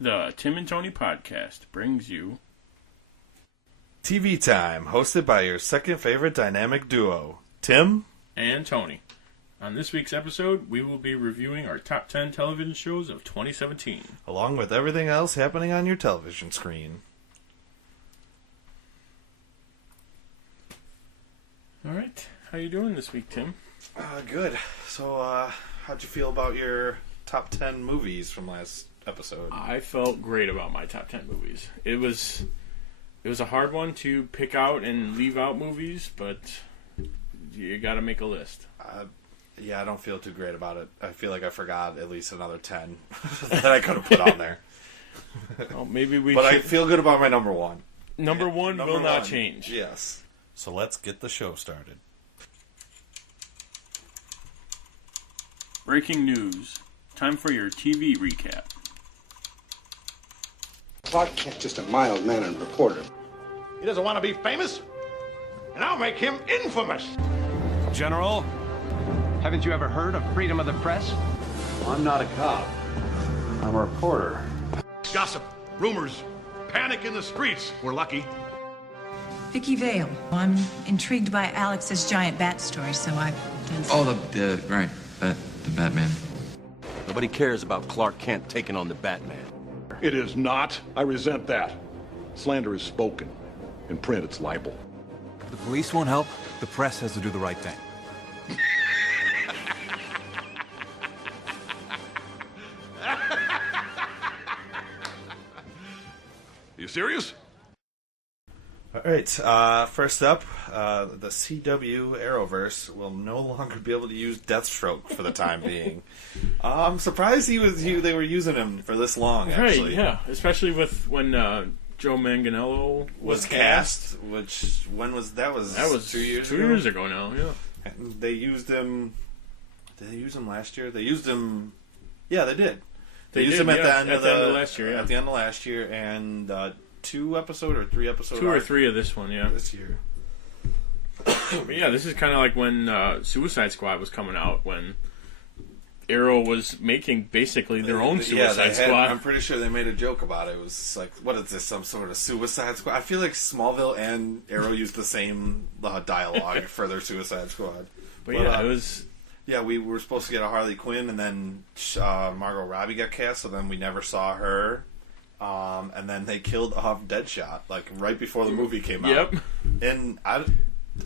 The Tim and Tony podcast brings you TV Time, hosted by your second favorite dynamic duo, Tim and Tony. On this week's episode, we will be reviewing our top 10 television shows of 2017. Along with everything else happening on your television screen. Alright, how you doing this week, Tim? Good. So, how'd you feel about your top 10 movies from last episode? I felt great about my top 10 movies. It was a hard one to pick out and leave out movies, but you gotta make a list. Yeah, I don't feel too great about it. I feel like I forgot at least another 10 that I could have put on there. Well, maybe we But I feel good about my number one. Number one will not change. Yes. So let's get the show started. Breaking news. Time for your TV recap. Clark Kent's just a mild-mannered reporter. He doesn't want to be famous, and I'll make him infamous. General, haven't you ever heard of freedom of the press? I'm not a cop. I'm a reporter. Gossip, rumors, panic in the streets. We're lucky. Vicky Vale. I'm intrigued by Alex's giant bat story, so I've done some... the Batman. Nobody cares about Clark Kent taking on the Batman. It is not. I resent that. Slander is spoken. In print, it's libel. The police won't help. The press has to do the right thing. You serious? Alright, first up, the CW Arrowverse will no longer be able to use Deathstroke for the time being. I'm surprised they were using him for this long, actually. Right, yeah. Especially with when Joe Manganiello was cast. Which, when was that? That was 2 years ago? 2 years ago now, yeah. And they used him... Did they use him last year? They used him... Yeah, they did. They used him at the end of last year, yeah. At the end of last year, and 2 episode or 3 episode 2 or 3 of this one, yeah. This year. But yeah, this is kind of like when Suicide Squad was coming out, when Arrow was making basically their own Suicide Squad. I'm pretty sure they made a joke about it. It was like, what is this, some sort of Suicide Squad? I feel like Smallville and Arrow used the same dialogue for their Suicide Squad. But yeah, it was... Yeah, we were supposed to get a Harley Quinn, and then Margot Robbie got cast, so then we never saw her. And then they killed off Deadshot, like, right before the movie came out. Yep. And I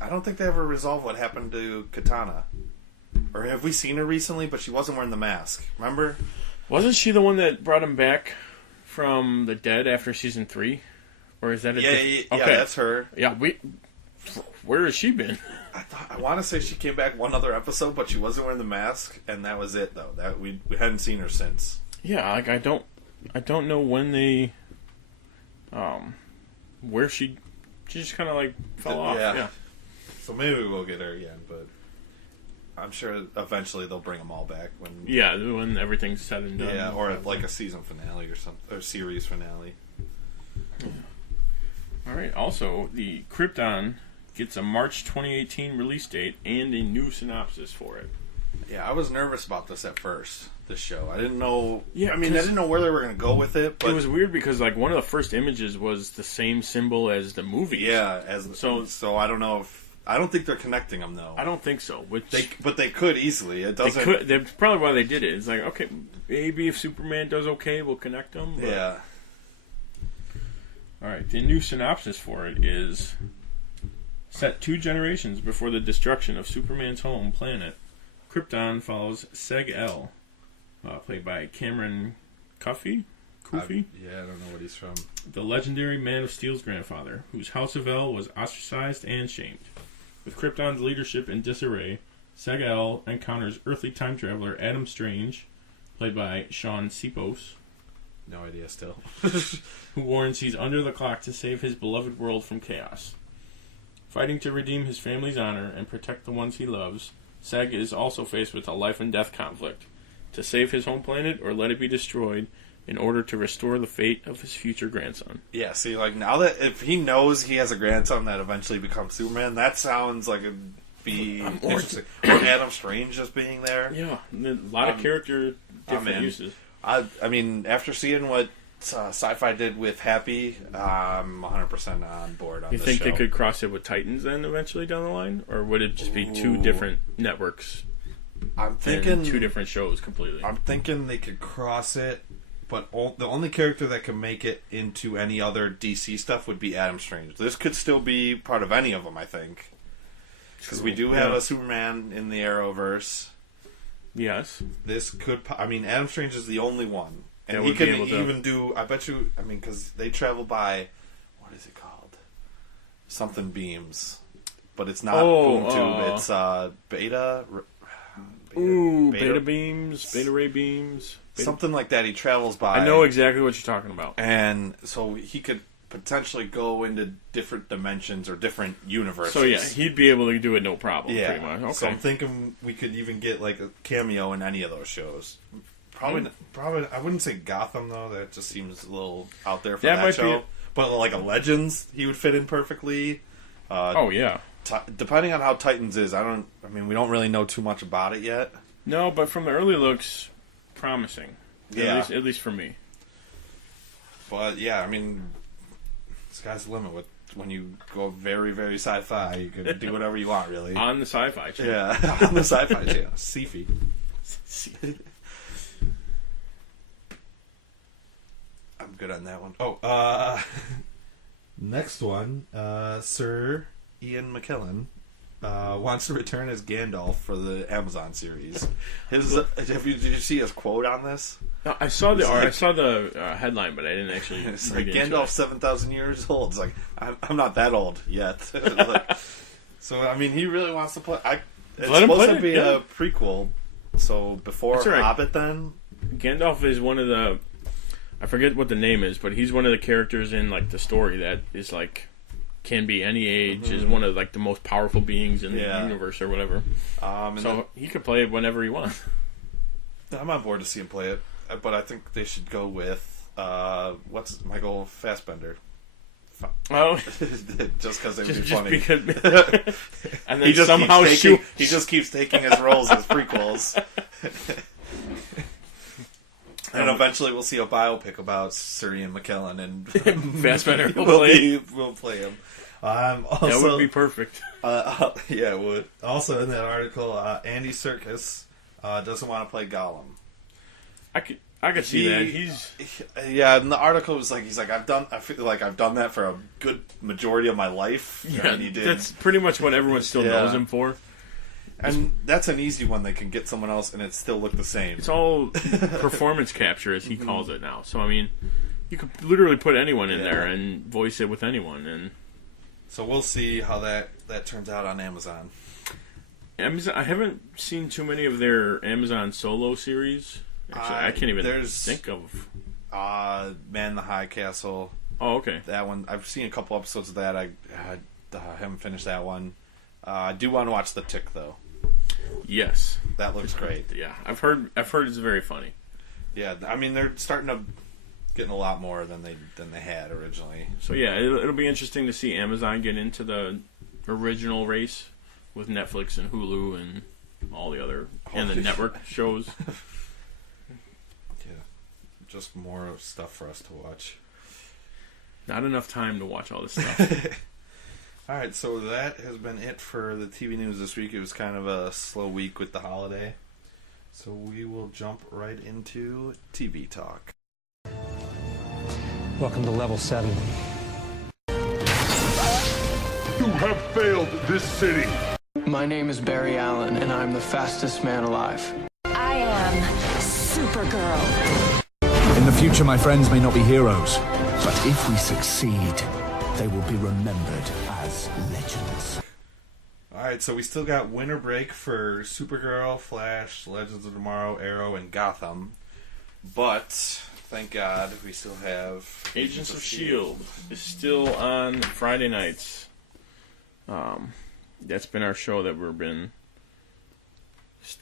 don't think they ever resolved what happened to Katana. Or have we seen her recently, but she wasn't wearing the mask. Remember? Wasn't she the one that brought him back from the dead after season 3? Or is that Yeah, okay. That's her. Yeah, where has she been? I want to say she came back one other episode, but she wasn't wearing the mask, and that was it, though. That we hadn't seen her since. Yeah, like I don't know when they, where she just kind of like fell off. Yeah. So maybe we'll get her again, but I'm sure eventually they'll bring them all back when everything's said and done. Yeah, or like a season finale or something, or series finale. Yeah. All right. Also, the Krypton gets a March 2018 release date and a new synopsis for it. Yeah, I was nervous about this at first. This show, I didn't know. Yeah, I didn't know where they were going to go with it. But it was weird because like one of the first images was the same symbol as the movie. Yeah, so I don't know if I don't think they're connecting them though. I don't think so. But they could easily. It doesn't. That's probably why they did it. It's like, okay, maybe if Superman does okay, we'll connect them. But... Yeah. All right. The new synopsis for it is set 2 generations before the destruction of Superman's home planet. Krypton follows Seg-El, played by Cameron Cuffey. I don't know what he's from. The legendary Man of Steel's grandfather, whose House of El was ostracized and shamed. With Krypton's leadership in disarray, Seg-El encounters earthly time traveler Adam Strange, played by Sean Sipos. No idea still. Who warns he's under the clock to save his beloved world from chaos. Fighting to redeem his family's honor and protect the ones he loves, Seg is also faced with a life and death conflict. To save his home planet or let it be destroyed in order to restore the fate of his future grandson. Yeah, see, like, now that if he knows he has a grandson that eventually becomes Superman, that sounds like it'd be interesting. Or Adam Strange just being there. Yeah, a lot of character different uses. I mean, after seeing what Sci-Fi did with Happy, I'm 100% on board on You this think show. they could cross it with Titans then eventually down the line? Or would it just be two different networks I'm thinking and two different shows completely? I'm thinking they could cross it, but the only character that can make it into any other DC stuff would be Adam Strange. This could still be part of any of them, I think. Because we do have a Superman in the Arrowverse. Yes. This could... Adam Strange is the only one. And That he would be could able to- even do... I bet you... because they travel by... What is it called? Something beams. But it's not boom tube. It's beta... Beta beams, beta ray beams. Something like that he travels by. I know exactly what you're talking about. And so he could potentially go into different dimensions or different universes. So yeah, he'd be able to do it no problem, yeah. pretty much. Okay. So I'm thinking we could even get like a cameo in any of those shows. Probably, I wouldn't say Gotham though. That just seems a little out there for that might show. be But like a Legends, he would fit in perfectly. Oh yeah. Depending on how Titans is, we don't really know too much about it yet. No, but from the early looks, promising. Yeah. At least for me. But yeah, sky's the limit. When you go very, very sci-fi, you can do whatever you want, really. On the Sci-Fi channel. Yeah, on the Sci-Fi channel. Sci-fi. I'm good on that one. Oh, next one, Sir Ian McKellen wants to return as Gandalf for the Amazon series. Did you see his quote on this? No, I saw the headline, but I didn't actually. It's read like into Gandalf's it. 7,000 years old. It's like I'm not that old yet. So he really wants to play. It's Let him supposed play to be it, yeah. a prequel. So before That's all right. Hobbit, then Gandalf is one of the. I forget what the name is, but he's one of the characters in like the story that is like can be any age. Is one of like the most powerful beings in the universe or whatever. So he could play it whenever he wants. I'm on board to see him play it, but I think they should go with what's Michael Fassbender. Oh, just because it would be just funny. because, and then somehow he just keeps taking his roles as prequels. And eventually we'll see a biopic about Sir Ian McKellen and Fassbender will play him. Also, that would be perfect. Yeah, it would. Also in that article, Andy Serkis doesn't want to play Gollum. I could see that. Yeah, and the article was like, I feel like I've done that for a good majority of my life. Yeah, and he did. That's pretty much what everyone still knows him for. And that's an easy one. They can get someone else and it still look the same. It's all performance capture, as he calls it now. So, you could literally put anyone in there and voice it with anyone. And so we'll see how that turns out on Amazon. I haven't seen too many of their Amazon solo series. Actually, I can't even think of... Man in the High Castle. Oh, okay. That one. I've seen a couple episodes of that. I haven't finished that one. I do want to watch The Tick, though. Yes, that looks great. Yeah, I've heard it's very funny. Yeah, they're starting to getting a lot more than they had originally. So yeah, it'll be interesting to see Amazon get into the original race with Netflix and Hulu and all the other and the network shows. Yeah, just more stuff for us to watch. Not enough time to watch all this stuff. All right, so that has been it for the TV news this week. It was kind of a slow week with the holiday. So we will jump right into TV talk. Welcome to Level 7. You have failed this city. My name is Barry Allen, and I'm the fastest man alive. I am Supergirl. In the future, my friends may not be heroes, but if we succeed, they will be remembered as legends. Alright, so we still got winter break for Supergirl, Flash, Legends of Tomorrow, Arrow, and Gotham. But, thank God, we still have Agents of S.H.I.E.L.D. is still on Friday nights. That's been our show that we've been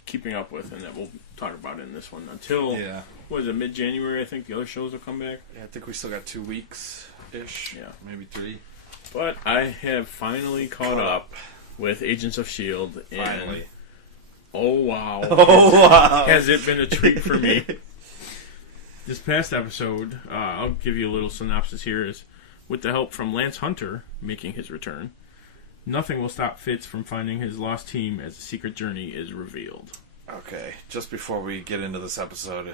keeping up with, and that we'll talk about in this one until, what is it, mid-January, I think the other shows will come back? Yeah, I think we still got 2 weeks-ish. Yeah. Maybe 3. But I have finally caught up with Agents of S.H.I.E.L.D. Finally. Oh, wow. Oh, wow. Has it been a treat for me. This past episode, I'll give you a little synopsis here, is with the help from Lance Hunter making his return, nothing will stop Fitz from finding his lost team as the secret journey is revealed. Okay, just before we get into this episode,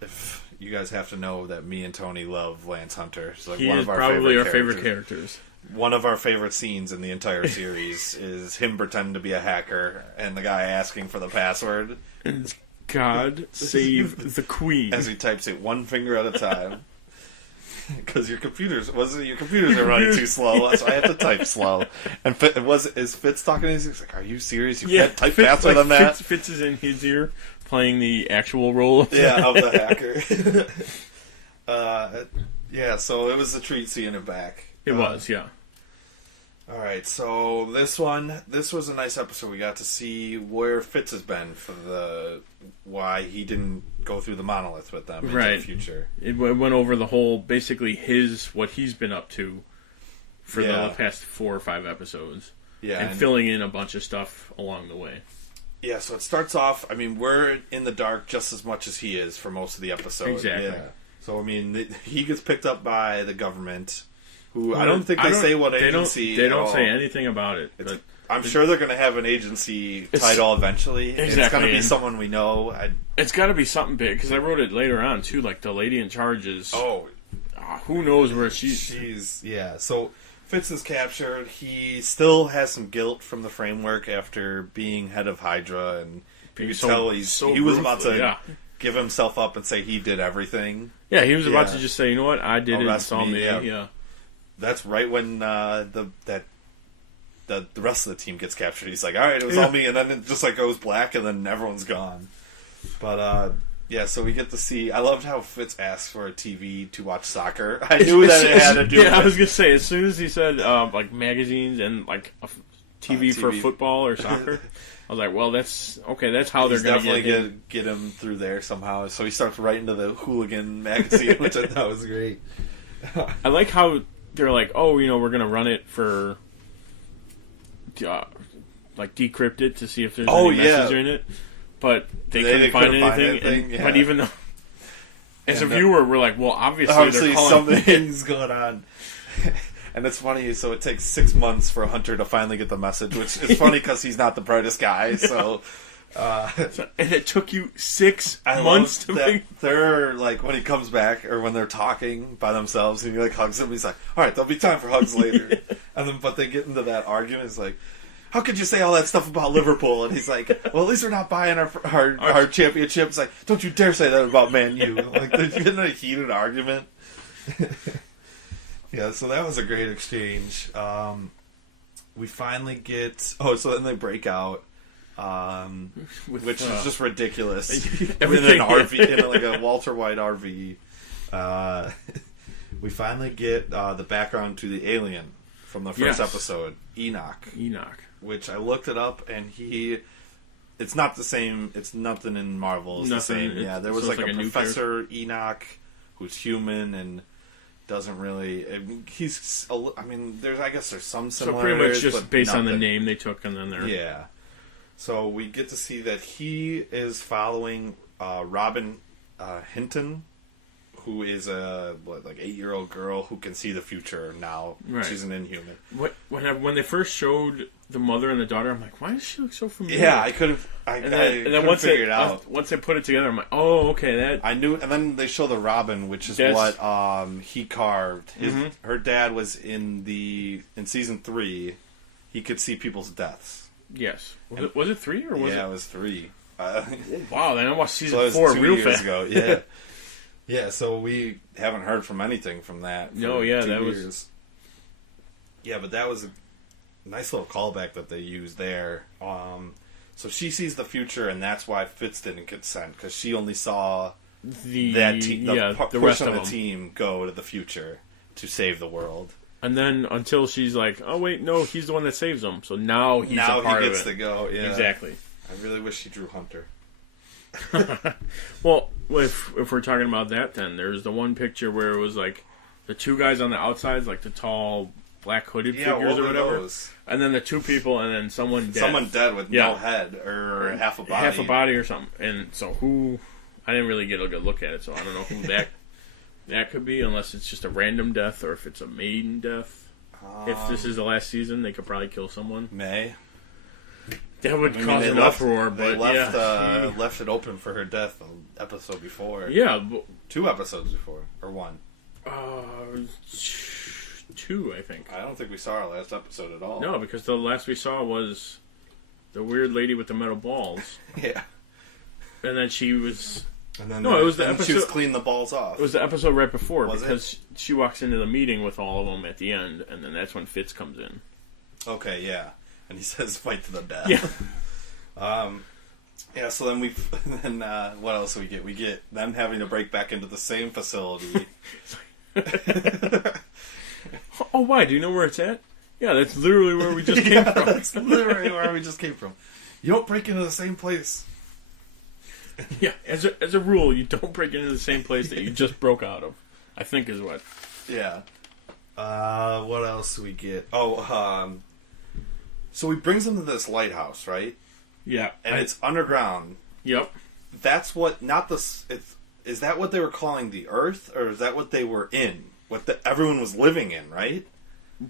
if you guys have to know that me and Tony love Lance Hunter. It's like he one is of our probably our favorite favorite characters. One of our favorite scenes in the entire series is him pretending to be a hacker and the guy asking for the password. And God save the Queen. As he types it one finger at a time. Because your computers are running too slow, so I have to type slow. And is Fitz talking to him? He's like, "Are you serious? You can't type faster than that." Fitz is in his ear playing the actual role of of the hacker. So it was a treat seeing him back. It was, yeah. All right, so this was a nice episode. We got to see where Fitz has been for why he didn't go through the monolith with them into the future. It went over the whole, basically what he's been up to for the past 4 or 5 episodes. Yeah, and filling in a bunch of stuff along the way. Yeah, so it starts off, I mean, we're in the dark just as much as he is for most of the episode. Exactly. Yeah. So, I mean, he gets picked up by the government, who I don't think they say what agency. They don't say anything about it. But I'm sure they're going to have an agency title eventually. Exactly. It's going to be someone we know. It's got to be something big, because I wrote it later on, too, like the lady in charge is... who knows where she's... Yeah, so Fitz is captured. He still has some guilt from the framework after being head of Hydra, and you could tell he was about to give himself up and say he did everything. Yeah, he was about to just say, you know what, I did it, it's all me. Yeah. That's right when the rest of the team gets captured. He's like, all right, it was all me, and then it just like goes black, and then everyone's gone. But so we get to see. I loved how Fitz asked for a TV to watch soccer. I knew that it had to do. Yeah, I was gonna say, as soon as he said like magazines and like a TV for football or soccer, I was like, well, that's okay. That's how they're going to get him through there somehow. So he starts writing to the Hooligan magazine, which I thought was great. I like how they're like, oh, we're going to run it for, like, decrypt it to see if there's any message in it. But they couldn't find anything. But even though, as a viewer, we're like, well, obviously something's going on. And it's funny, so it takes 6 months for Hunter to finally get the message, which is funny because he's not the brightest guy, so... and it took you 6 months to make... They're, like, when he comes back, or when they're talking by themselves, and he, like, hugs him, he's like, alright, there'll be time for hugs later. But they get into that argument, it's like, how could you say all that stuff about Liverpool? And he's like, well, at least we're not buying our championship. It's like, don't you dare say that about Man U. Like, they're getting a heated argument. Yeah, so that was a great exchange. We finally get... so then they break out. Which is just ridiculous. In an RV, in like a Walter White RV. We finally get the background to the alien from the first episode, Enoch. Which I looked it up, and it's not the same. It's nothing in Marvel. It's the same. Yeah, there was like a Professor Enoch who's human and doesn't really. I guess there's some similarities. So pretty much just based on the name they took, and then they're So we get to see that he is following Robin Hinton, who is a 8-year-old girl who can see the future now. Right. She's an Inhuman. When they first showed the mother and the daughter, I'm like, why does she look so familiar? Yeah, I couldn't. And then once figure it out. Once they put it together, I'm like, oh, okay, that I knew. And then they show the Robin, which is what he carved. Her dad was in season 3. He could see people's deaths. Yes. Was it 3 or was it? Yeah, it was 3. Wow, then I watched season 4 real fast. Ago. Yeah. Yeah, so we haven't heard from anything from that. No, yeah, that was. Yeah, but that was a nice little callback that they used there. So she sees the future, and that's why Fitz didn't get sent, because she only saw the rest of the team go to the future to save the world. And then until she's like, oh wait, no, he's the one that saves them. So now he's a part of it. Now he gets to go. Yeah, exactly. I really wish he drew Hunter. Well, if we're talking about that, then there's the one picture where it was like the 2 guys on the outsides, like the tall black hooded figures or whatever, and then the 2 people, and then someone dead. Someone dead with no head or half a body, or something. And so I didn't really get a good look at it, so I don't know who that could be, unless it's just a random death or if it's a maiden death. If this is the last season, they could probably kill someone. May. That would cause an uproar, but they left it open for her death an episode before. Yeah. 2 episodes before. Or 1. 2, I think. I don't think we saw our last episode at all. No, because the last we saw was the weird lady with the metal balls. Yeah. And then she was... And then it was the episode... she was cleaning the balls off. It was the episode right before, was because she walks into the meeting with all of them at the end, and then that's when Fitz comes in. Okay, yeah. And he says, fight to the death. Yeah. Yeah, so then what else do we get? We get them having to break back into the same facility. Oh, why? Do you know where it's at? Yeah, that's literally where we just came from. That's literally where we just came from. You don't break into the same place. Yeah, as a rule, you don't break into the same place that you just broke out of. I think is what. Yeah. What else do we get? So he brings them to this lighthouse, right? Yeah. And it's underground. Yep. That's what, is that what they were calling the Earth, or is that what they were in? Everyone was living in, right?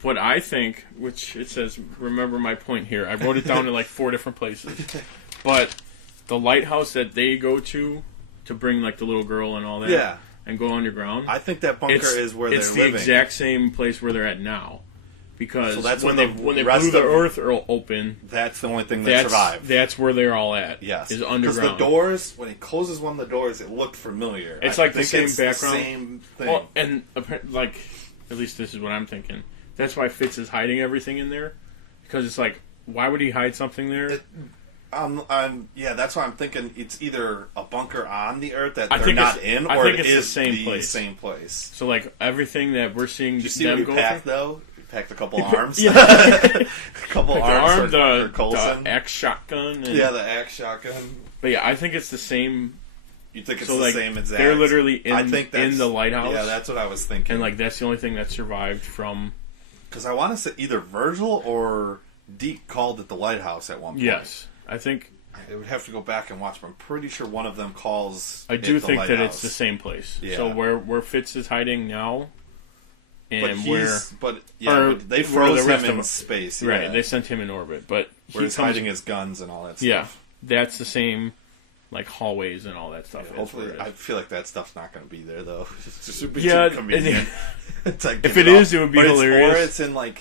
What I think, which it says, remember my point here. I wrote it down in like 4 different places. But the lighthouse that they go to bring like the little girl and all that. Yeah. And go underground. I think that bunker is where they're living. It's the exact same place where they're at now. Because so that's when they blew the Earth open, that's the only thing that survived. That's where they're all at. Yes, is underground. Because the doors, when he closes one of the doors, it looked familiar. It's like the same background. The same thing. Well, and like, at least this is what I'm thinking. That's why Fitz is hiding everything in there, because it's like, why would he hide something there? Yeah, that's why I'm thinking it's either a bunker on the Earth that they're not in, or it is the same place. So, like, everything that we're seeing Did you see what we packed, though? We packed a couple arms. Yeah. A couple arms for Coulson. The axe shotgun. Yeah, the axe shotgun. But yeah, I think it's the same. You think it's the same exact? They're literally in the lighthouse. Yeah, that's what I was thinking. And, like, that's the only thing that survived from... Because I want to say either Virgil or Deke called it the lighthouse at one point. Yes. I think I would have to go back and watch, but I'm pretty sure one of them calls. I do think that it's the same place. Yeah. So where Fitz is hiding now, and but they froze him in space, right? Yeah. They sent him in orbit, but where he's hiding his guns and all that stuff. Yeah, that's the same, like hallways and all that stuff. Yeah, hopefully, I feel like that stuff's not going to be there though. It's just too convenient. It's like, if it is, it would be hilarious. Or it's in like.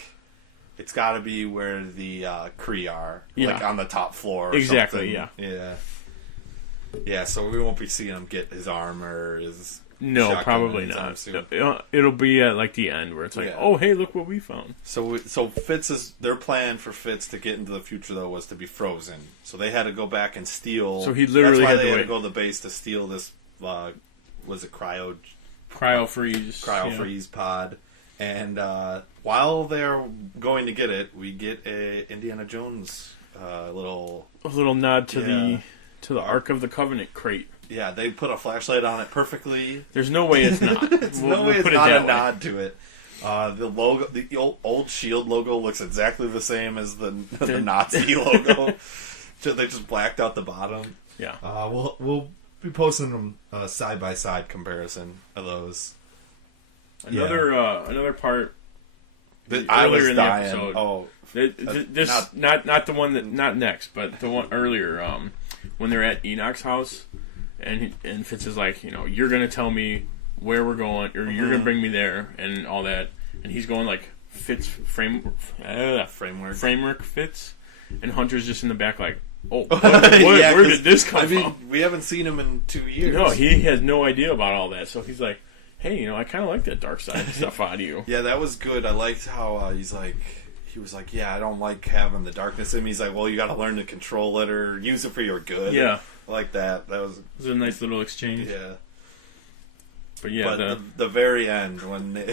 It's got to be where the Kree are, like on the top floor. Or exactly. Something. Yeah. So we won't be seeing him get his arm or his. No, probably not. It'll be at like the end where it's like, oh, hey, look what we found. So their plan for Fitz to get into the future though was to be frozen. So they had to go back and steal. So he literally had to go to the base to steal this. Was it cryo freeze pod? And while they're going to get it, we get a Indiana Jones a little nod to the Ark of the Covenant crate. Yeah, they put a flashlight on it perfectly. There's no way it's not. It's not a nod to it. The logo, the old Shield logo, looks exactly the same as the Nazi logo. So they just blacked out the bottom. Yeah. We'll be posting them side by side comparison of those. Another part that I was dying. Episode, not the one that not next, but the one earlier. When they're at Enoch's house, and Fitz is like, you're gonna tell me where we're going, or you're gonna bring me there, and all that, and he's going like Fitz framework Fitz, and Hunter's just in the back like, where did this come from? We haven't seen him in 2 years. No, he has no idea about all that, so he's like, hey, I kind of like that dark side stuff out of you. Yeah, that was good. I liked how he was like, yeah, I don't like having the darkness in me. He's like, well, you got to learn to control it or use it for your good. Yeah. I like that. That was... It was a nice little exchange. Yeah. But yeah, the very end, when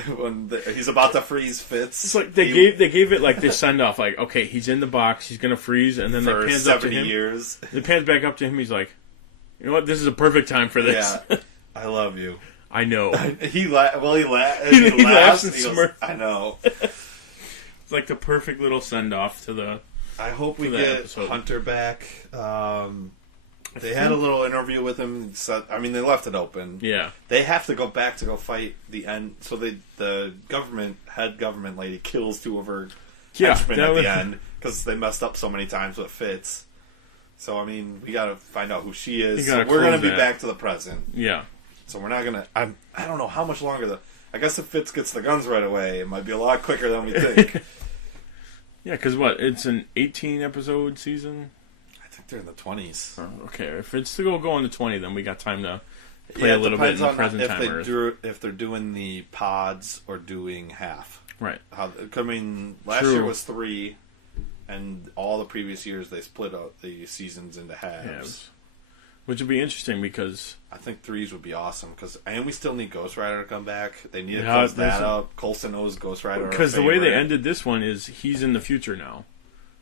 he's about to freeze Fitz. It's like they gave it like this send off, like, okay, he's in the box, he's going to freeze, and then for they pans 70 up to him. years. They pans back up to him, he's like, you know what, this is a perfect time for this. Yeah. I love you. I know. He laughs and smirks. I know. It's like the perfect little send off to the. I hope we get episode. Hunter back. They had a little interview with him. I mean, they left it open. Yeah. They have to go back to go fight the end. So the head government lady kills two of her henchmen at the end because they messed up so many times with Fitz. So, I mean, we got to find out who she is. So we're going to be back to the present. Yeah. So we're not going to... I don't know how much longer I guess if Fitz gets the guns right away, it might be a lot quicker than we think. Yeah, because what? It's an 18-episode season? I think they're in the 20s. Oh, okay, if it's still going to 20, then we got time to play a little bit in the present time. If they're doing the pods or doing half. Right. I mean, last year was 3, and all the previous years they split out the seasons into halves. Which would be interesting because... I think 3s would be awesome, and we still need Ghost Rider to come back. They need to close that up. Coulson owes Ghost Rider because the way they ended this one is he's in the future now.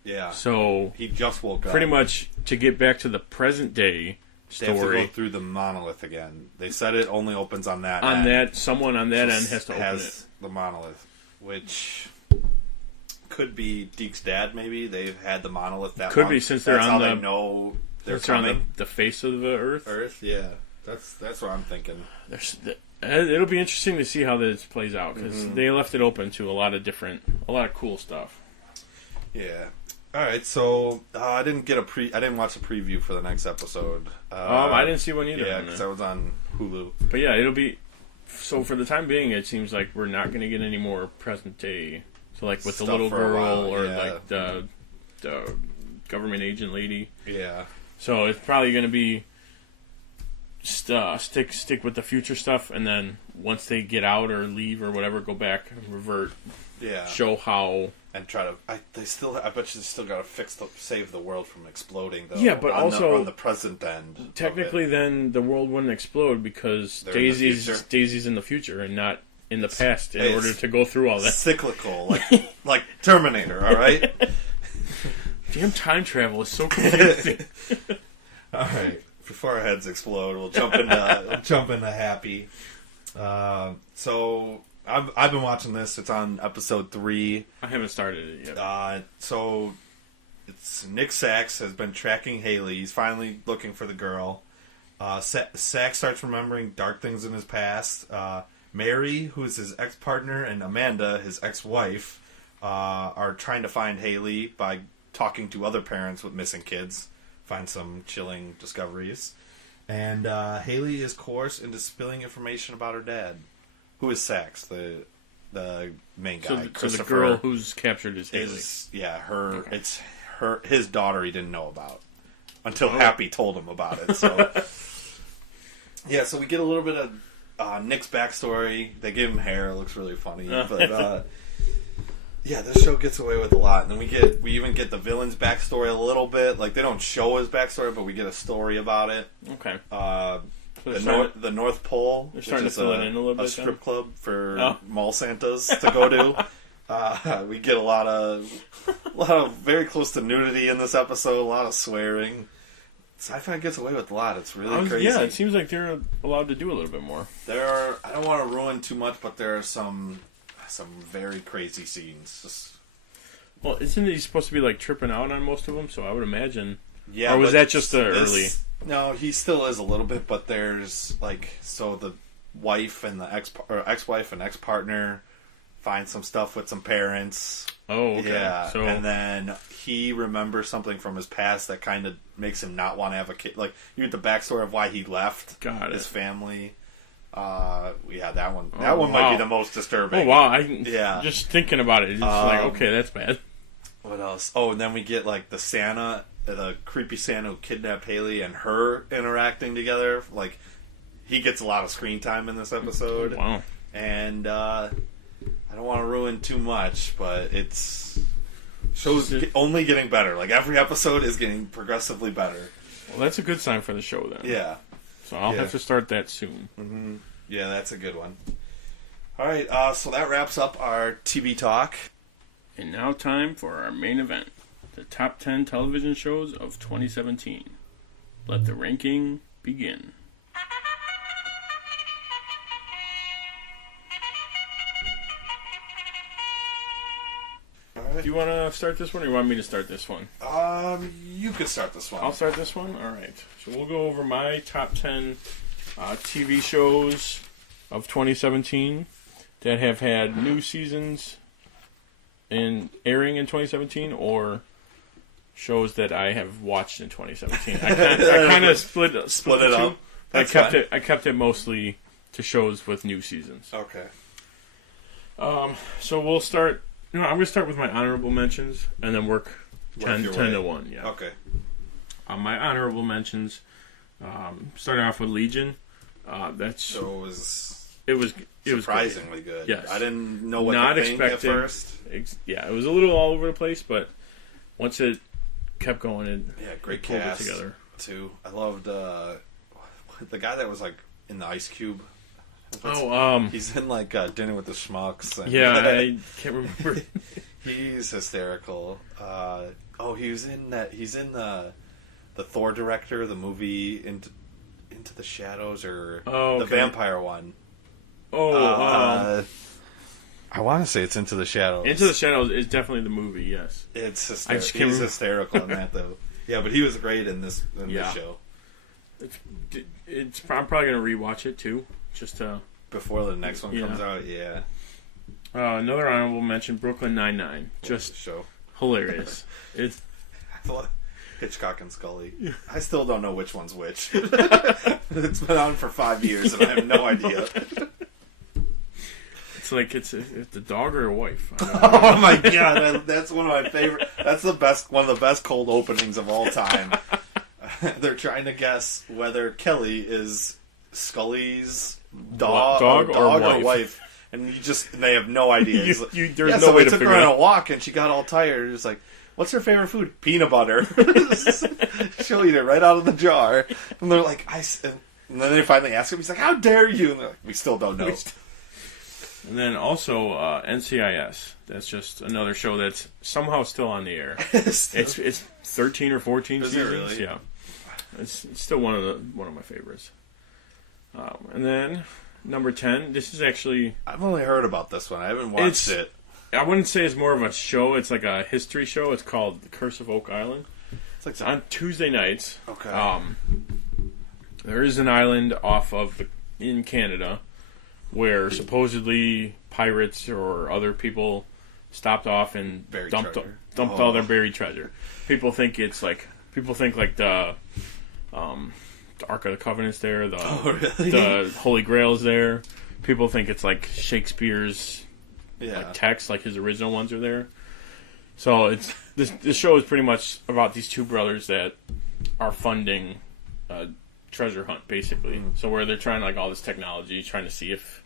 Yeah. So... he just woke up. Pretty much, to get back to the present day story... They have to go through the monolith again. They said it only opens on that end. Someone on that end has to open it. The monolith, which... could be Deke's dad, maybe. They've had the monolith that could long. be, since they're on they know they're coming. On the face of the Earth. Yeah. That's what I'm thinking. It'll be interesting to see how this plays out, because they left it open to a lot of cool stuff. Yeah. All right, so I didn't watch a preview for the next episode. I didn't see one either. Yeah, because I was on Hulu. But yeah, it'll be... So for the time being, it seems like we're not going to get any more present day. So like with the little girl or like the government agent lady. Yeah. So it's probably going to be stick with the future stuff, and then once they get out or leave or whatever, go back and revert. Yeah. Show how. And try to. I bet you they still got to save the world from exploding, though. Yeah, but also on the present end. Technically, then the world wouldn't explode because Daisy's in the future and not in the past in order to go through all that. Cyclical, like Terminator. All right. Damn, time travel is so confusing. All right, before our heads explode, we'll jump into Happy. So I've been watching this. It's on episode 3. I haven't started it yet. So it's Nick Sachs has been tracking Haley. He's finally looking for the girl. Sachs starts remembering dark things in his past. Mary, who's his ex-partner, and Amanda, his ex-wife, are trying to find Haley by talking to other parents with missing kids. Find some chilling discoveries. And Haley is coerced into spilling information about her dad, who is Sachs, the main guy. So the girl who's captured is Haley. Okay. It's his daughter he didn't know about until Happy told him about it. So yeah, so we get a little bit of Nick's backstory. They give him hair; it looks really funny. But yeah, this show gets away with a lot, and then we even get the villain's backstory a little bit. Like, they don't show his backstory, but we get a story about it. Okay. The North Pole, they're starting to fill it in a little bit. A strip club for mall Santas to go to. We get a lot of very close to nudity in this episode. A lot of swearing. Sci-fi gets away with a lot. It's really crazy. Yeah, it seems like they're allowed to do a little bit more. I don't want to ruin too much, but there are some very crazy scenes. Well, isn't he supposed to be like tripping out on most of them? So I would imagine. Yeah. Or was that just the early? No, he still is a little bit, but there's the wife and the ex-wife and ex-partner find some stuff with some parents. Oh, okay. Yeah, and then he remembers something from his past that kind of makes him not want to have a kid. Like, you get the backstory of why he left his family. We had that one. That one might be the most disturbing. Oh wow! Just thinking about it, it's like, okay, that's bad. What else? Oh, and then we get like the creepy Santa who kidnapped Haley and her interacting together. Like, he gets a lot of screen time in this episode. Wow! And I don't want to ruin too much, but show's only getting better. Like, every episode is getting progressively better. Well, that's a good sign for the show then. Yeah. So I'll have to start that soon. Mm-hmm. Yeah, that's a good one. All right, so that wraps up our TV talk. And now time for our main event, the top 10 television shows of 2017. Let the ranking begin. All Do you want to start this one, or you want me to start this one? You could start this one. I'll start this one? All right. So we'll go over my top 10 TV shows of 2017 that have had new seasons airing in 2017, or shows that I have watched in 2017. I kind of split it up. I kept it mostly to shows with new seasons. Okay. So we'll start. I'm going to start with my honorable mentions and then work 10 to 1. Yeah. Okay. My honorable mentions, starting off with Legion. So it was surprisingly good. Yes. I didn't know what to think at first. Yeah, it was a little all over the place, but once it kept going, great pulled cast it together. Too. I loved the guy that was like in the Ice Cube. He's in like Dinner with the Schmucks. And I can't remember. He's hysterical. He's in that. He's in the Thor director, the movie Into the Shadows, or the vampire one. I want to say it's Into the Shadows. Into the Shadows is definitely the movie. Yes, it's hysterical. He's hysterical in that though. Yeah, but he was great in this show. I'm probably gonna rewatch it too, just before the next one comes out. Yeah. Another honorable mention: Brooklyn Nine-Nine. Just show hilarious. It's Hitchcock and Scully. I still don't know which one's which. It's been on for 5 years and I have no idea. It's like it's a dog or a wife. Oh my god, that's one of my favorite. That's one of the best cold openings of all time. They're trying to guess whether Kelly is Scully's dog or wife. And they have no idea. There's no way to figure it out. Took her on a walk and she got all tired. It's like, what's her favorite food? Peanut butter. She'll eat it right out of the jar. And they're like, and then they finally ask him. He's like, how dare you? And they're like, we still don't know. And then also NCIS. That's just another show that's somehow still on the air. It's 13 or 14 seasons. It really? Yeah. It's still one of my favorites. And then number 10. This is actually, I've only heard about this one. I haven't watched it. I wouldn't say it's more of a show. It's like a history show. It's called The Curse of Oak Island. It's on Tuesday nights. Okay. There is an island in Canada where supposedly pirates or other people stopped off and dumped all their buried treasure. People think like the Ark of the Covenant's there. The Holy Grail's there. People think it's like Shakespeare's text, like his original ones are there. So it's this show is pretty much about these two brothers that are funding a treasure hunt, basically. So where they're trying like all this technology, trying to see if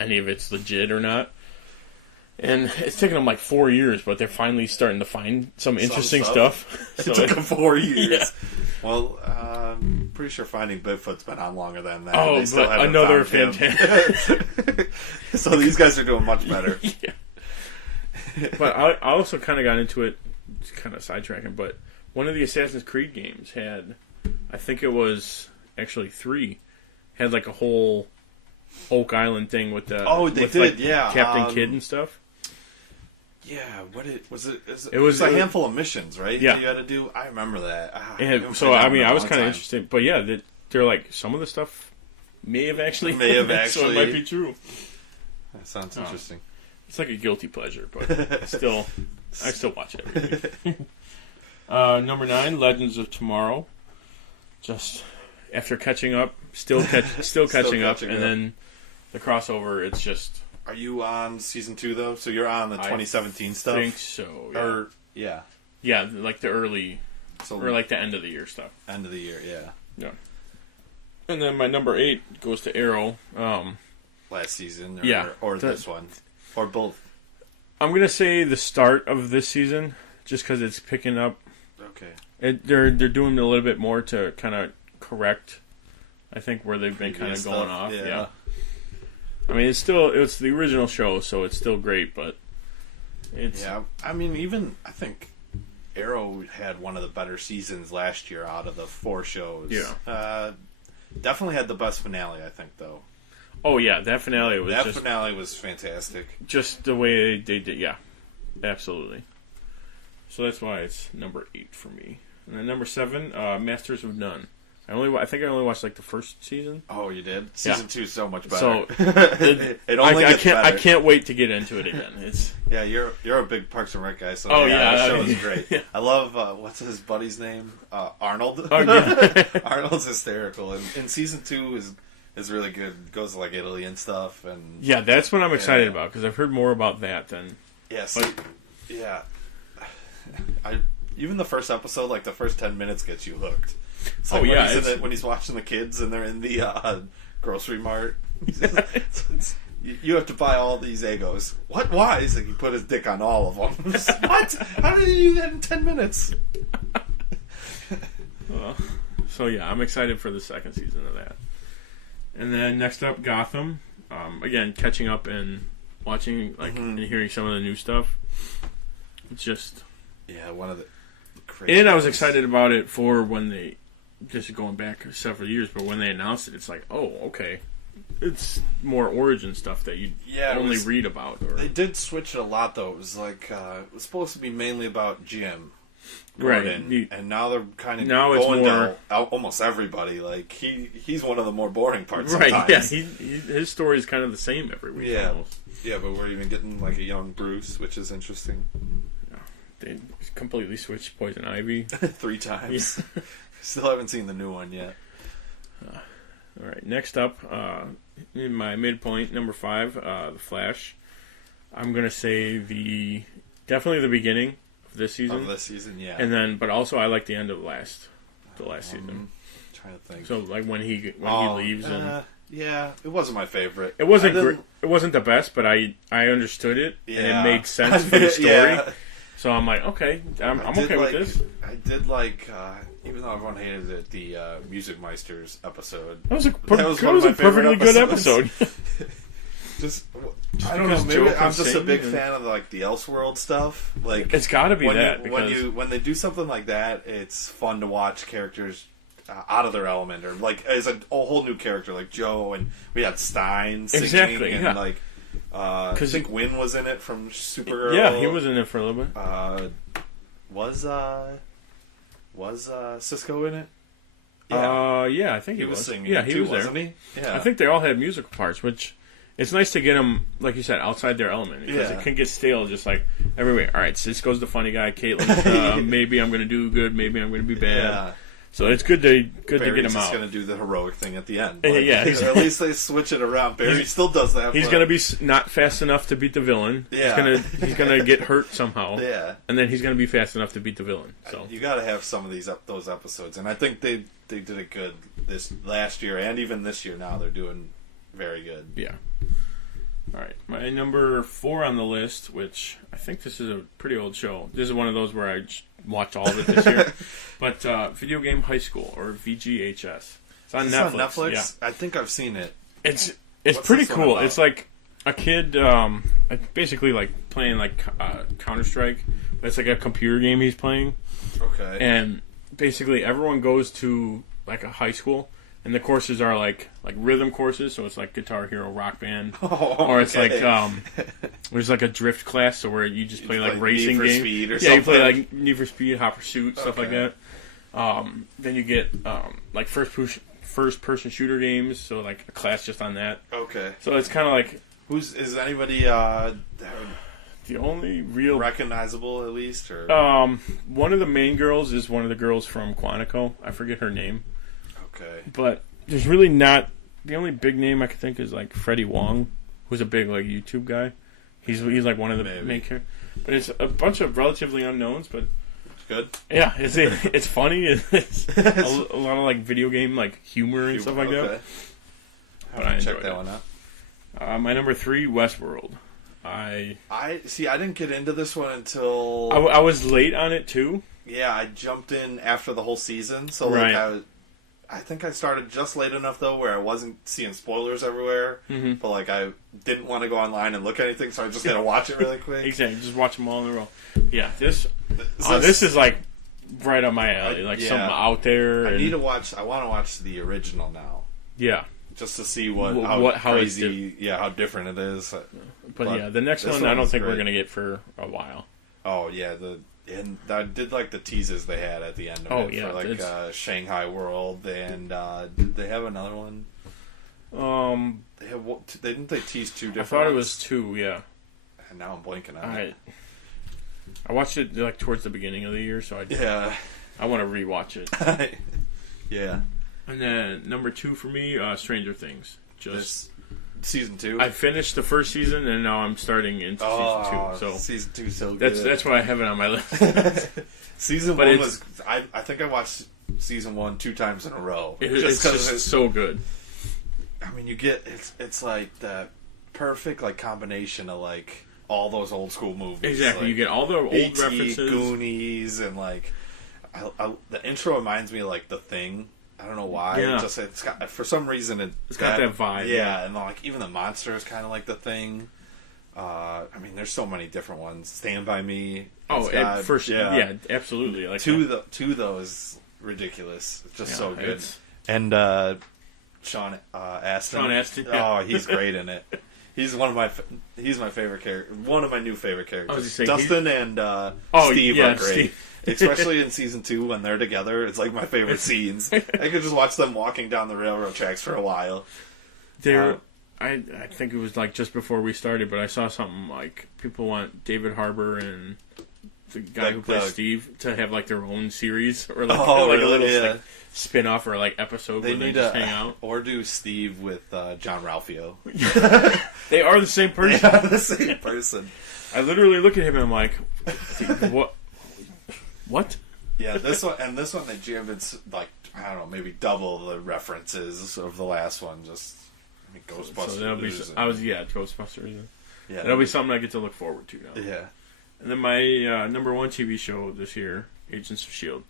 any of it's legit or not. And it's taken them like 4 years, but they're finally starting to find some interesting stuff. It took them 4 years. Yeah. Well, I'm pretty sure Finding Bigfoot's been on longer than that. Oh, but another fantastic. So these guys are doing much better. Yeah. But I also kind of got into it, kind of sidetracking, but one of the Assassin's Creed games had, I think it was actually 3, had like a whole Oak Island thing with the Captain Kidd and stuff. Yeah, it was a handful of missions, right? Yeah, that you had to do. I remember that. I was kind of interested, but yeah, they're like some of the stuff may have actually, so it might be true. That sounds interesting. It's like a guilty pleasure, but I still watch it. Number 9, Legends of Tomorrow. Just after catching up, still catching up, and then the crossover. It's just. Are you on season 2 though? So you're on the 2017 stuff. I think so. Yeah. Yeah, like the early, or like the end of the year stuff. End of the year, yeah. Yeah. And then my number 8 goes to Arrow. Last season, or this one, or both. I'm gonna say the start of this season, just because it's picking up. Okay. They're doing a little bit more to kind of correct, I think, where they've been kind of going off. Yeah. I mean, it's the original show, so it's still great, but it's... Yeah, I mean, I think Arrow had one of the better seasons last year out of the 4 shows. Yeah. Definitely had the best finale, I think, though. Oh, yeah, that finale was finale was fantastic. Just the way they did, yeah. Absolutely. So that's why it's number 8 for me. And then number 7, Masters of None. I think I only watched like the first season. Oh, you did? Season 2 is so much better. So it only gets better. I can't wait to get into it again. It's you're a big Parks and Rec guy, so that show is great. Yeah. I love what's his buddy's name? Arnold. Oh, yeah. Arnold's hysterical, and season 2 is really good. Goes to like Italy and stuff, and yeah, that's what I'm excited about because I've heard more about that than even the first episode, like the first 10 minutes, gets you hooked. It's like when he's watching the kids and they're in the grocery mart. You have to buy all these Eggos. What? Why? He's like, he put his dick on all of them. What? How did he do that in 10 minutes? So yeah, I'm excited for the second season of that. And then next up, Gotham. Again, catching up and watching and hearing some of the new stuff. It's just one of the. And I was excited about it for when they. Just going back several years, but when they announced it, it's like, oh, okay. It's more origin stuff that you only read about. Or... They did switch it a lot, though. It was like, it was supposed to be mainly about Jim Gordon, right. And now they're kind of going to almost everybody. Like, he's one of the more boring parts sometimes. Yeah, his story is kind of the same every week almost. Yeah, but we're even getting, like, a young Bruce, which is interesting. Yeah. They completely switched Poison Ivy. 3 times. Yeah. Still haven't seen the new one yet. All right, next up, in my midpoint, number 5, The Flash. I'm gonna say definitely the beginning of this season. Yeah. And then, but also I like the end of the last season. I'm trying to think. So like when he leaves and it wasn't my favorite. It wasn't it wasn't the best, but I understood it and it made sense for the story. Yeah. So I'm like, okay, I'm okay with this. I did like, even though everyone hated it, the Music Meisters episode. That was a perfectly good episode. I don't know. Maybe I'm just a big fan of like the Elseworld stuff. Like it's got to be when they do something like that, it's fun to watch characters out of their element, or like as a whole new character like Joe, and we had Stein singing, and like. I think Wynn was in it from Supergirl. Yeah, he was in it for a little bit. Was Cisco in it? Yeah, I think he was singing. Yeah, he too, was there. Wasn't he? Yeah. I think they all had musical parts, which it's nice to get them, like you said, outside their element because it can get stale. Just like everywhere. All right, Cisco's the funny guy. Caitlin's maybe I'm going to do good, maybe I'm going to be bad. Yeah. So it's good to get him out. Barry's just going to do the heroic thing at the end. Like, or at least they switch it around. Barry still does that. He's going to be not fast enough to beat the villain. Yeah. He's going to get hurt somehow. Yeah. And then he's going to be fast enough to beat the villain. So you got to have some of those episodes, and I think they did it good this last year and even this year. Now they're doing very good. Yeah. All right, my number 4 on the list, which I think this is a pretty old show. This is one of those where I watched all of it this year. But Video Game High School, or VGHS. It's on Netflix. On Netflix? Yeah. I think I've seen it. It's pretty cool. It's like a kid, basically like playing like Counter-Strike. But it's like a computer game he's playing. Okay. And basically everyone goes to like a high school. And the courses are like rhythm courses, so it's like Guitar Hero, Rock Band, or it's like there's like a drift class, so where you just play like racing games. You play like Need for Speed, Hot Pursuit, stuff like that. Then you get like first person shooter games, so like a class just on that. Okay. So it's kind of like is anybody the only real recognizable at least, or one of the main girls is one of the girls from Quantico. I forget her name. Okay. But there's really not... The only big name I could think is like Freddie Wong, who's a big like YouTube guy. He's like one of the main characters. But it's a bunch of relatively unknowns, but... It's good. Yeah, it's funny. It's a lot of like video game like humor and stuff like that. But I check that one out. My number 3, Westworld. I didn't get into this one until... I was late on it too. Yeah, I jumped in after the whole season, so like I think I started just late enough, though, where I wasn't seeing spoilers everywhere. Mm-hmm. But, like, I didn't want to go online and look at anything, so I just had to watch it really quick. Exactly. Just watch them all in a row. Yeah, this is, like, right up my alley. Something out there. I want to watch the original now. Yeah. Just to see how crazy, how different it is. But yeah, the next one I don't think we're going to get for a while. Oh, yeah, And I did like the teases they had at the end of it for like Shanghai World, and did they have another one? They didn't they tease 2 different. I thought ones? it was 2, yeah. And now I'm blanking on it. I watched it like towards the beginning of the year, so I want to rewatch it. Yeah. And then number 2 for me, Stranger Things. Just season 2. I finished the first season, and now I'm starting into season 2. So season 2 is so good. That's why I have it on my list. Season 1 was. I think I watched season 1 2 times in a row. It's just so good. I mean, you get it's like the perfect like combination of like all those old school movies. Exactly, like you get all the old E.T., references, Goonies, and like the intro reminds me of like The Thing. I don't know why. Yeah. It's got for some reason it's got that vibe. Yeah, and like even the monster is kind of like The Thing. I mean, there's so many different ones. Stand by Me. Yeah, absolutely. Like two though is ridiculous. It's just so good. And Sean Astin. Sean Astin. Yeah. Oh, he's great in it. He's my favorite character. One of my new favorite characters. Say, Dustin and Steve are great. Steve. Especially in season 2 when they're together. It's like my favorite scenes. I could just watch them walking down the railroad tracks for a while. I think it was like just before we started, but I saw something like people want David Harbour and the guy who plays Steve to have like their own series or like, a little spin-off or like episode where they just hang out. Or do Steve with John Ralphio. They are the same person. They are the same person. I literally look at him and I'm like, what? Yeah, this one they jammed in like, I don't know, maybe double the references of the last one. Just Ghostbusters. So that'll be Ghostbusters. Yeah, that'll be something I get to look forward to now. Yeah. And then my number 1 TV show this year, Agents of S.H.I.E.L.D.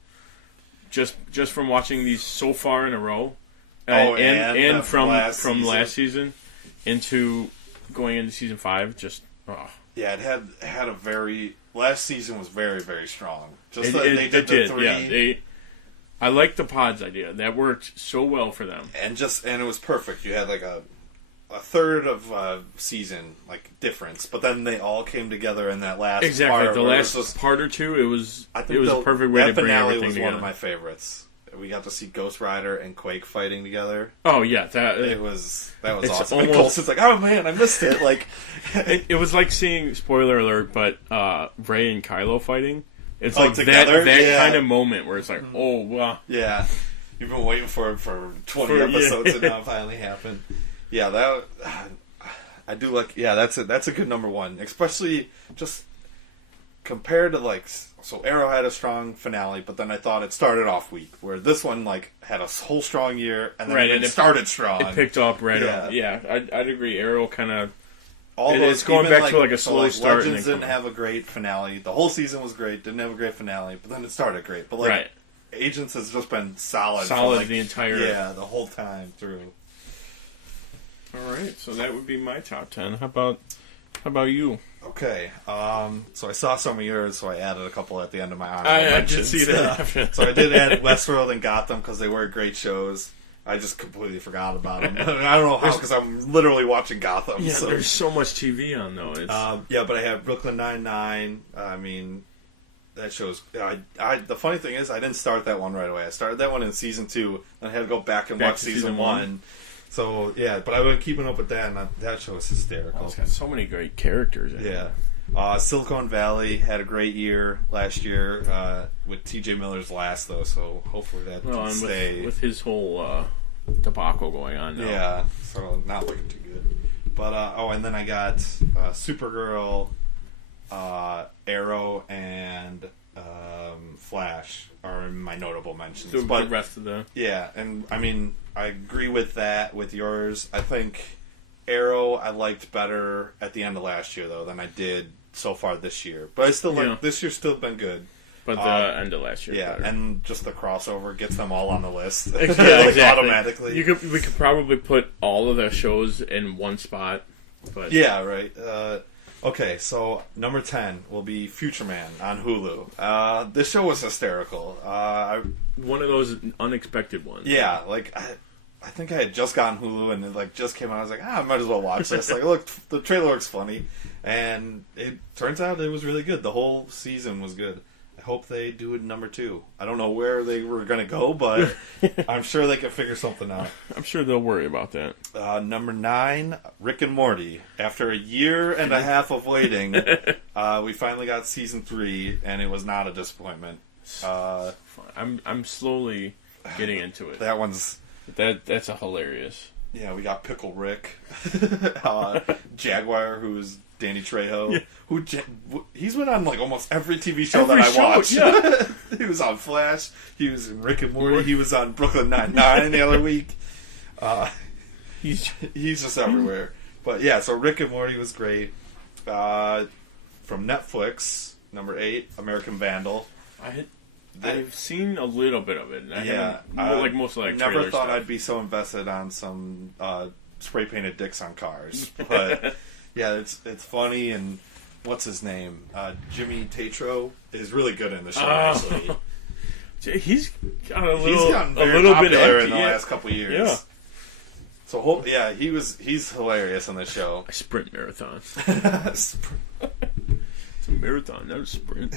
Just from watching these so far in a row, and from last season into going into season 5, just yeah, it had a very last season was very very strong. Just they did the 3. Yeah, I liked the pods idea. That worked so well for them, and it was perfect. You had like a third of season like difference, but then they all came together in that last part. The last part or two, it was a perfect way to bring everything together. That finale was one of my favorites. We got to see Ghost Rider and Quake fighting together. Oh yeah, that was awesome. Almost, it's like, oh man, I missed it. Like it was like seeing, spoiler alert, but Rey and Kylo fighting. It's like together? that kind of moment where it's like, oh wow, yeah, you've been waiting for it for 20 episodes, and now it finally happened. Yeah, I do like. Yeah, that's a good number 1, especially just compared to like. So Arrow had a strong finale, but then I thought it started off weak. Where this one like had a whole strong year, and then it started strong. It picked up right up. Yeah, I'd agree. Arrow kind of. It's going back to like a slow start. Legends didn't have a great finale. The whole season was great. Didn't have a great finale, but then it started great. But like Agents has just been solid the entire the whole time through. All right, so that would be my top 10. How about you? Okay, so I saw some of yours, so I added a couple at the end of my honorable I did see that. So I did add Westworld and Gotham because they were great shows. I just completely forgot about them. I don't know how, because I'm literally watching Gotham. Yeah, there's so much TV on though. But I have Brooklyn Nine-Nine. I mean, that show's. The funny thing is, I didn't start that one right away. I started that one in season 2, and I had to go back and watch season 1. So yeah, but I've been keeping up with that, and that show is hysterical. It's got so many great characters in it. Silicon Valley had a great year last year with T.J. Miller's last, though. So hopefully that can stay with his whole debacle going on now. Yeah, so not looking too good. But and then I got Supergirl, Arrow, and Flash are my notable mentions. So the rest of the and I mean I agree with that with yours. I think Arrow I liked better at the end of last year though than I did so far this year. But I still like this year's still been good. But the end of last year, better. And just the crossover gets them all on the list. Exactly. Automatically. We could probably put all of the shows in one spot. But yeah, right. Okay, so number 10 will be Future Man on Hulu. This show was hysterical. One of those unexpected ones. Yeah, like I think I had just gotten Hulu and it like just came out. I was like, I might as well watch this. Like, look, the trailer looks funny, and it turns out it was really good. The whole season was good. hope they do it number 2. I don't know where they were going to go, but I'm sure they can figure something out. I'm sure they'll worry about that. Number 9, Rick and Morty. After a year and a half of waiting, we finally got season 3, and it was not a disappointment. I'm slowly getting into it. That one's... That's a hilarious. Yeah, we got Pickle Rick. Jaguar, who's Danny Trejo. Yeah. He's been on like almost every TV show that I watch. Yeah. He was on Flash. He was in Rick and Morty. He was on Brooklyn Nine-Nine the other week. He's just everywhere. But yeah, so Rick and Morty was great. From Netflix, number 8, American Vandal. I've seen a little bit of it. Like most of never thought stuff. I'd be so invested on some spray painted dicks on cars, but yeah, it's funny. And what's his name? Jimmy Tatro is really good in the show. Actually, he's got a gotten a little bit popular in the last couple years. Yeah. So he's hilarious in the show. I sprint marathons. It's a marathon, not a sprint.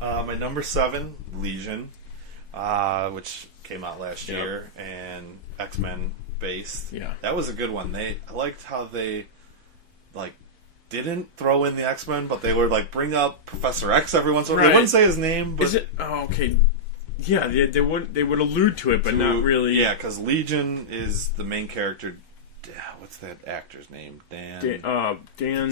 My number 7, Legion, which came out last year, and X-Men based. Yeah, that was a good one. I liked how they didn't throw in the X-Men, but they would bring up Professor X every once in a while. They wouldn't say his name, but is it? Oh, okay. Yeah, they would allude to it, but not really. Yeah, because Legion is the main character. What's that actor's name? Dan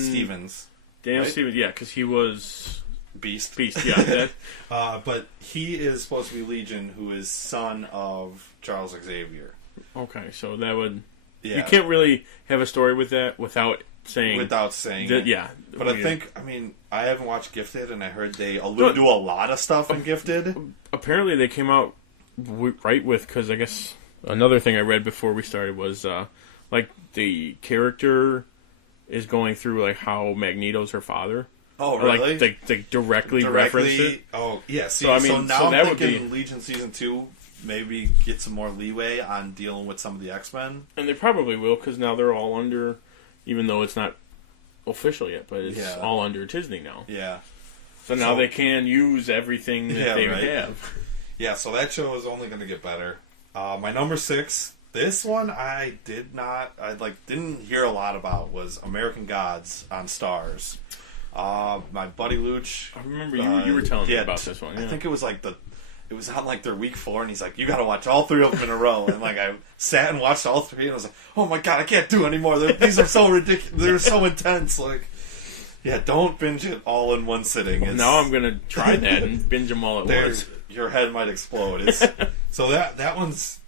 Stevens. Dan Stevens. Yeah, because he was. Beast, yeah. But he is supposed to be Legion, who is son of Charles Xavier. Okay, so that would... Yeah. You can't really have a story with that without saying... it. Yeah. But I haven't watched Gifted, and I heard they allude to a lot of stuff in Gifted. Apparently they came out right with... Because I guess another thing I read before we started was, the character is going through, how Magneto's her father. Oh, really? They directly reference it? Oh, yeah. See, so now that I'm would thinking be... Legion Season 2 maybe get some more leeway on dealing with some of the X-Men. And they probably will, because now they're all under... Even though it's not official yet, but it's all under Disney now. Yeah. So now they can use everything that they have. Yeah, so that show is only going to get better. My number 6... This one I didn't hear a lot about, was American Gods on Starz. My buddy Luch. I remember you were telling me about this one. Yeah. I think it was it was on their week 4, and he's like, "You got to watch all 3 of them in a row." And I sat and watched all 3, and I was like, "Oh my god, I can't do anymore. These are so ridiculous. They're so intense." Don't binge it all in one sitting. Now I'm gonna try that and binge them all at once. Your head might explode. So that one's.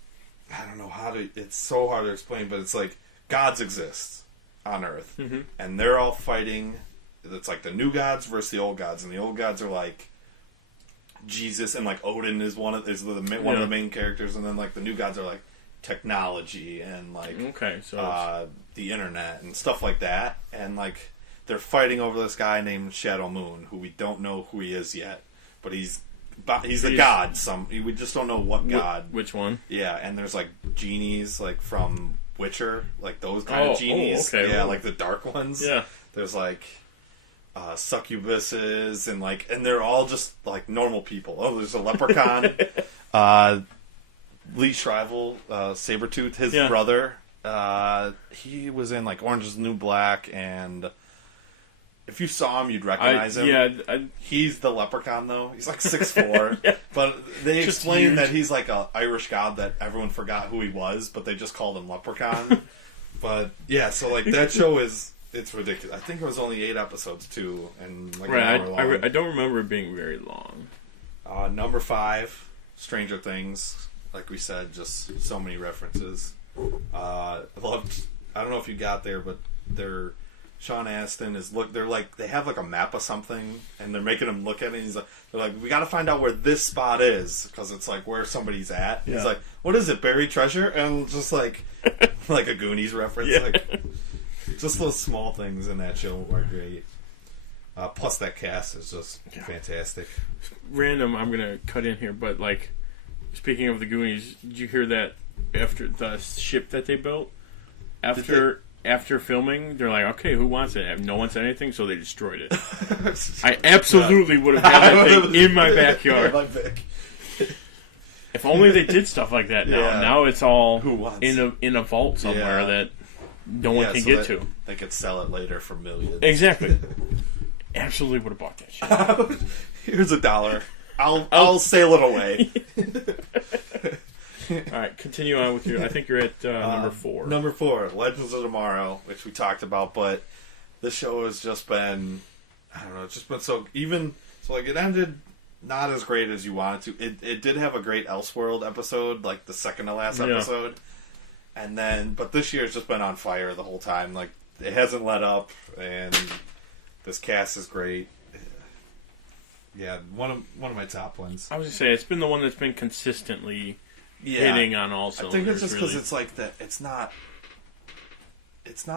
I don't know how to... It's so hard to explain, but it's gods exist on Earth, and they're all fighting. It's the new gods versus the old gods, and the old gods are Jesus, and Odin is one of the main characters, and then the new gods are technology and the internet and stuff like that, and they're fighting over this guy named Shadow Moon, who we don't know who he is yet, but he's the god. We just don't know what god. Which one? Yeah, and there's genies from Witcher, those kind of genies. Okay. Yeah, the dark ones. Yeah. There's succubuses and they're all just normal people. Oh, there's a leprechaun. Lee Shrivel, Sabretooth, his brother. He was in Orange is the New Black, and if you saw him, you'd recognize him. Yeah, he's the leprechaun, though. He's 6'4". Yeah. But they explain that he's a Irish god that everyone forgot who he was, but they just called him Leprechaun. But yeah, so that show it's ridiculous. I think it was only 8 episodes too, and an hour long. I don't remember it being very long. Number 5, Stranger Things. Like we said, just so many references. I don't know if you got there, but Sean Astin they have they have a map of something, and they're making him look at it, and they're we got to find out where this spot is, because it's where somebody's at. Yeah. He's what is it, buried treasure? And just a Goonies reference. Yeah. Just those small things in that show are great. Plus that cast is just fantastic. Random, I'm gonna cut in here, but speaking of the Goonies, did you hear that after the ship that they built? after filming, they're like, okay, who wants it? No one said anything, so they destroyed it. I absolutely would have had that thing in my backyard. If only they did stuff like that now. Yeah. Now it's all Who wants in a vault somewhere that no one can get to. They could sell it later for millions. Exactly. Absolutely would have bought that shit. Here's $1. I'll sail it away. All right, continue on with your. I think you're at number 4. Number 4, Legends of Tomorrow, which we talked about, but this show has just been, I don't know, it's just been so like it ended not as great as you wanted to. It did have a great Elseworld episode, like the second to last episode, and then but this year it's just been on fire the whole time. Like it hasn't let up, and this cast is great. Yeah, one of my top ones. I was gonna say it's been the one that's been consistently hitting on all cylinders. I think it's just because it's like that. It's not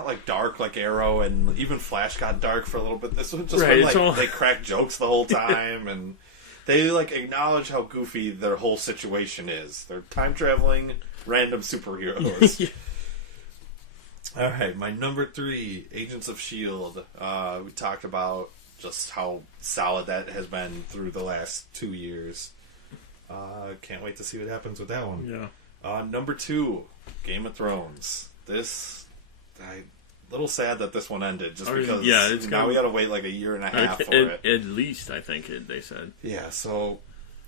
like dark like Arrow, and even Flash got dark for a little bit. This one's just been like they crack jokes the whole time, and they like acknowledge how goofy their whole situation is. They're time traveling random superheroes. Yeah. All right, my number 3, Agents of S.H.I.E.L.D. We talked about just how solid that has been through the last 2 years. Can't wait to see what happens with that one. Yeah. Number 2, Game of Thrones. Little sad that this one ended, just because now we got to wait like a year and a half for it. At least, I think they said. Yeah. So,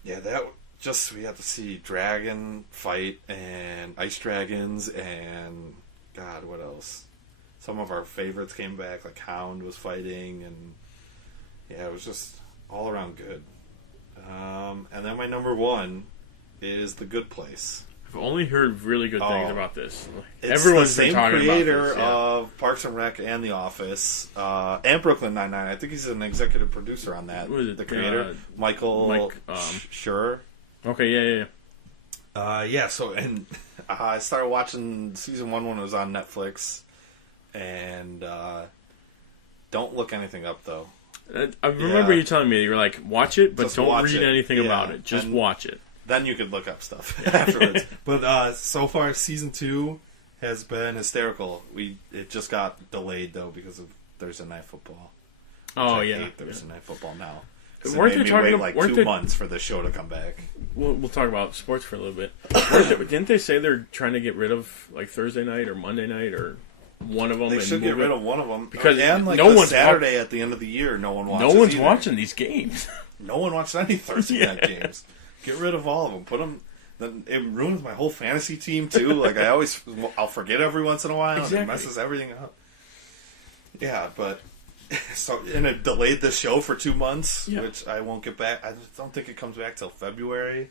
that just we have to see dragon fight and ice dragons and God, what else? Some of our favorites came back, like Hound was fighting, and it was just all around good. And then my number 1 is The Good Place. I've only heard really good things about this. It's Everyone's the same been talking creator about this, of Parks and Rec and The Office, and Brooklyn Nine-Nine. I think he's an executive producer on that. Who is it? The creator, Mike Schur. Okay, yeah. So and I started watching season 1 when it was on Netflix, and don't look anything up though. I remember you telling me you were like, watch it, but Just don't watch read it. anything about it. Just watch it. Then you could look up stuff afterwards. But so far, season 2 has been hysterical. It just got delayed though because of Thursday Night Football. Oh I yeah, hate Thursday Night Football now. Weren't they they talking wait like 2 months for the show to come back? We'll talk about sports for a little bit. Didn't they say they're trying to get rid of like Thursday night or Monday night or one of them? They should get rid of one of them because no one's Saturday at the end of the year. No one watches. No one's either. watching these games. No one watches any Thursday night games. Get rid of all of them. Put them. Then it ruins my whole fantasy team too. Like I'll forget every once in a while, and it messes everything up. Yeah, but and it delayed the show for 2 months, which I won't get back. I don't think it comes back till February.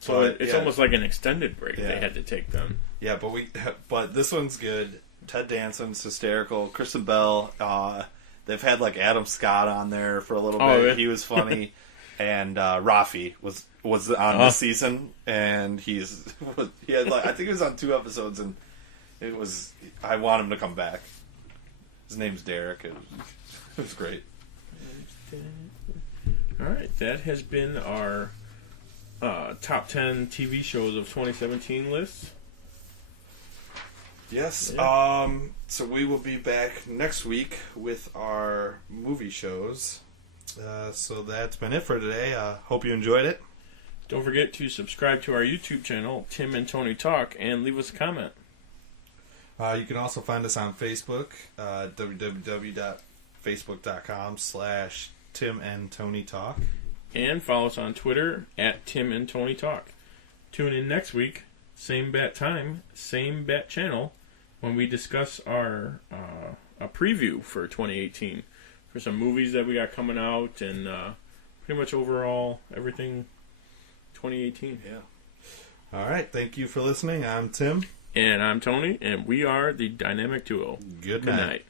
So it's almost like an extended break they had to take then. Yeah, but this one's good. Ted Danson's hysterical. Kristen Bell. They've had like Adam Scott on there for a little bit. Really? He was funny. And Rafi was on this season, and he had like I think he was on 2 episodes, and I want him to come back. His name's Derek. It was great. All right, that has been our top 10 TV shows of 2017 list. Yes. Yeah. So we will be back next week with our movie shows. So that's been it for today. Hope you enjoyed it. Don't forget to subscribe to our YouTube channel, Tim and Tony Talk, and leave us a comment. You can also find us on Facebook, www.facebook.com/TimandTonyTalk. And follow us on Twitter @TimandTonyTalk. Tune in next week, same bat time, same bat channel, when we discuss our a preview for 2018. For some movies that we got coming out, and pretty much overall everything 2018. Yeah. All right. Thank you for listening. I'm Tim. And I'm Tony, and we are the Dynamic Duo. Good night.